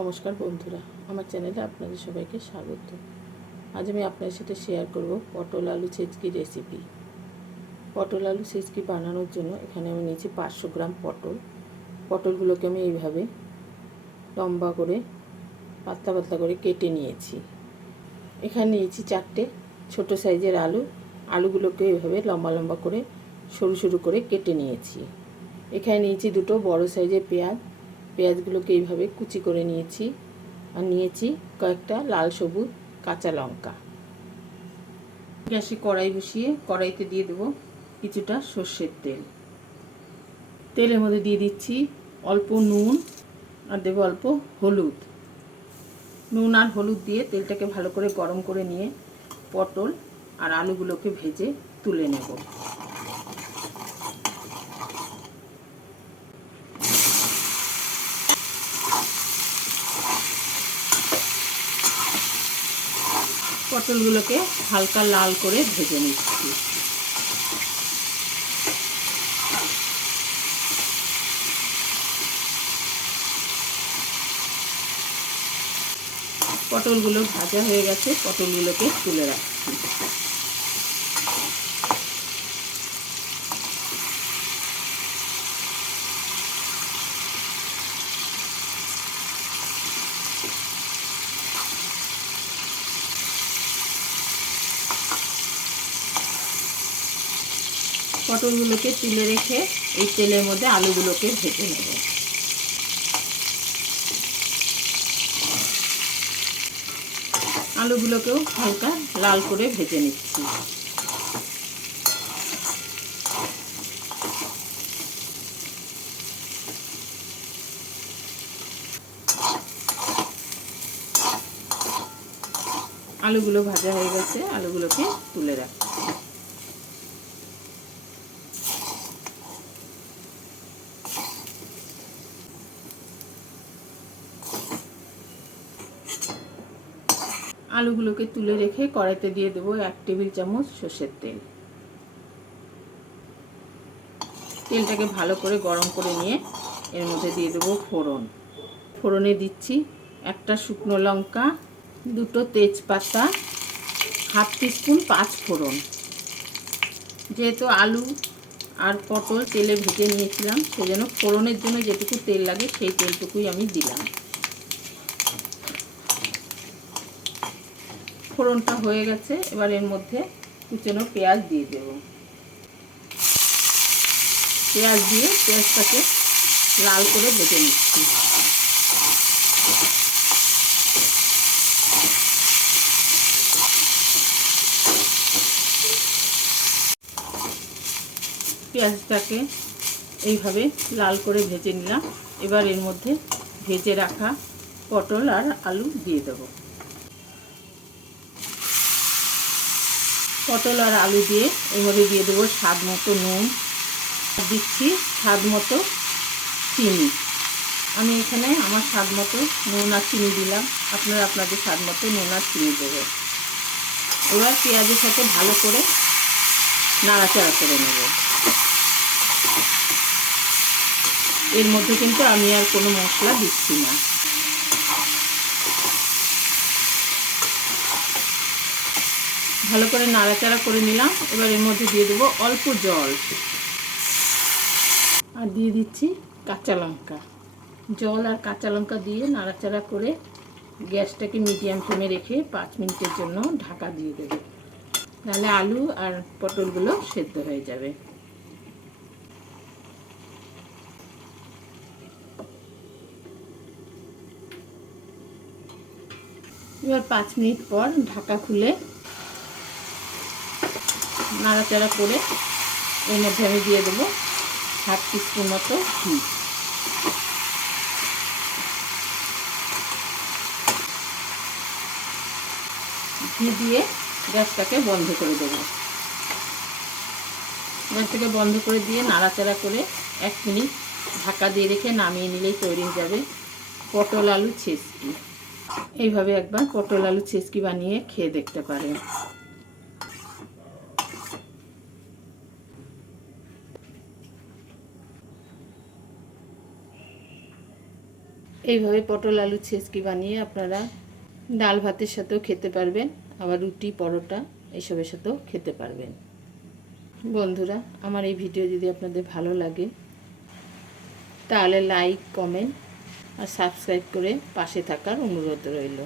নমস্কার বন্ধুরা, আমার চ্যানেলে আপনাদের সবাইকে স্বাগত। আজ আমি আপনাদের সাথে শেয়ার করব পটল আলু ছেচকি রেসিপি পটল আলু ছেচকি বানানোর জন্য এখানে আমি নিয়েছি পাঁচশো গ্রাম পটল। পটলগুলোকে আমি এইভাবে লম্বা করে, পাতলা পাতলা করে কেটে নিয়েছি। এখানে নিয়েছি চারটে ছোট সাইজের আলু। আলুগুলোকে এইভাবে লম্বা লম্বা করে সরু সরু করে কেটে নিয়েছি। এখানে নিয়েছি দুটো বড় সাইজের পেঁয়াজ। পেঁয়াজগুলোকে এইভাবে কুচি করে নিয়েছি আর নিয়েছি কয়েকটা লাল সবুজ কাঁচা লঙ্কা। গ্যাসে কড়াই বসিয়ে কড়াইতে দিয়ে দেবো কিছুটা সর্ষের তেল। তেলের মধ্যে দিয়ে দিচ্ছি অল্প নুন আর দেবো অল্প হলুদ। নুন আর হলুদ দিয়ে তেলটাকে ভালো করে গরম করে নিয়ে পটল আর আলুগুলোকে ভেজে তুলে নেব। পটলগুলোকে হালকা লাল করে ভেজে নিচ্ছি। পটলগুলো ভাজা হয়ে গেছে পটলগুলোকে তুলে রাখছি। পটলগুলোকে তুলে রেখে এই তেলের মধ্যে আলুগুলোকে ভেজে নেব। আলুগুলোকেও হালকা লাল করে ভেজে নিচ্ছি। আলুগুলো ভাজা হয়ে গেছে, আলুগুলোকে তুলে রাখছি। আলুগুলোকে তুলে রেখে কড়াইতে দিয়ে দেবো এক টেবিল চামচ সর্ষের তেল। তেলটাকে ভালো করে গরম করে নিয়ে এর মধ্যে দিয়ে দেবো ফোড়ন। ফোড়নে দিচ্ছি একটা শুকনো লঙ্কা, দুটো তেজপাতা, হাফ টিস্পুন পাঁচ ফোড়ন। যেহেতু আলু আর পটল তেলে ভেজে নিয়েছিলাম, সেজন্য ফোড়নের জন্য যেটুকু তেল লাগে সেই তেলটুকুই আমি দিলাম। ফোড়নটা হয়ে গেছে, এবার এর মধ্যে কুচনো পেঁয়াজ দিয়ে দেব। পেঁয়াজ দিয়ে পেঁয়াজটাকে লাল করে ভেজে নিচ্ছি। পেঁয়াজটাকে এইভাবে লাল করে ভেজে নিলাম। এবার এর মধ্যে ভেজে রাখা পটল আর আলু দিয়ে দেবো। পটল আর আলু দিয়ে মধ্যে দিয়ে দেবো স্বাদ মতো নুন। দিচ্ছি স্বাদ মতো চিনি। আমি এখানে আমার স্বাদ মতো নুন আর চিনি দিলাম। আপনারা আপনাদের স্বাদ মতো নুন আর চিনি দেবেন। এবার পেঁয়াজের সাথে ভালো করে নাড়াচাড়া করে নেব। এর মধ্যে কিন্তু আমি আর কোনো মশলা দিচ্ছি না। ভালো করে নাড়াচাড়া করে নিলাম। এবার এর মধ্যে দিয়ে দেবো অল্প জল। আর দিয়ে দিচ্ছি কাঁচা লঙ্কা। জল আর কাঁচা লঙ্কা দিয়ে নাড়াচাড়া করে গ্যাসটাকে মিডিয়াম ফ্লেমে রেখে পাঁচ মিনিটের জন্য ঢাকা দিয়ে দেবো। তাহলে আলু আর পটলগুলো সেদ্ধ হয়ে যাবে। এবার পাঁচ মিনিট পর ঢাকা খুলে নাড়াচাড়া করে এর মধ্যে আমি দিয়ে দেবো হাফ টিস্পুন মতো ঘি। ঘি দিয়ে গ্যাসটাকে বন্ধ করে দেবো। গ্যাসটাকে বন্ধ করে দিয়ে নাড়াচাড়া করে এক মিনিট ঢাকা দিয়ে রেখে নামিয়ে নিলেই তৈরি যাবে পটল আলু ছেসকি। এইভাবে একবার পটল আলু ছেসকি বানিয়ে খেয়ে দেখতে পারেন। এইভাবে পটল, আলু, ছেচকি বানিয়ে আপনারা ডাল ভাতের সাথেও খেতে পারবেন, আবার রুটি, পরোটা এসবের সাথেও খেতে পারবেন। বন্ধুরা, আমার এই ভিডিও যদি আপনাদের ভালো লাগে, তাহলে লাইক কমেন্ট আর সাবস্ক্রাইব করে পাশে থাকার অনুরোধ রইল।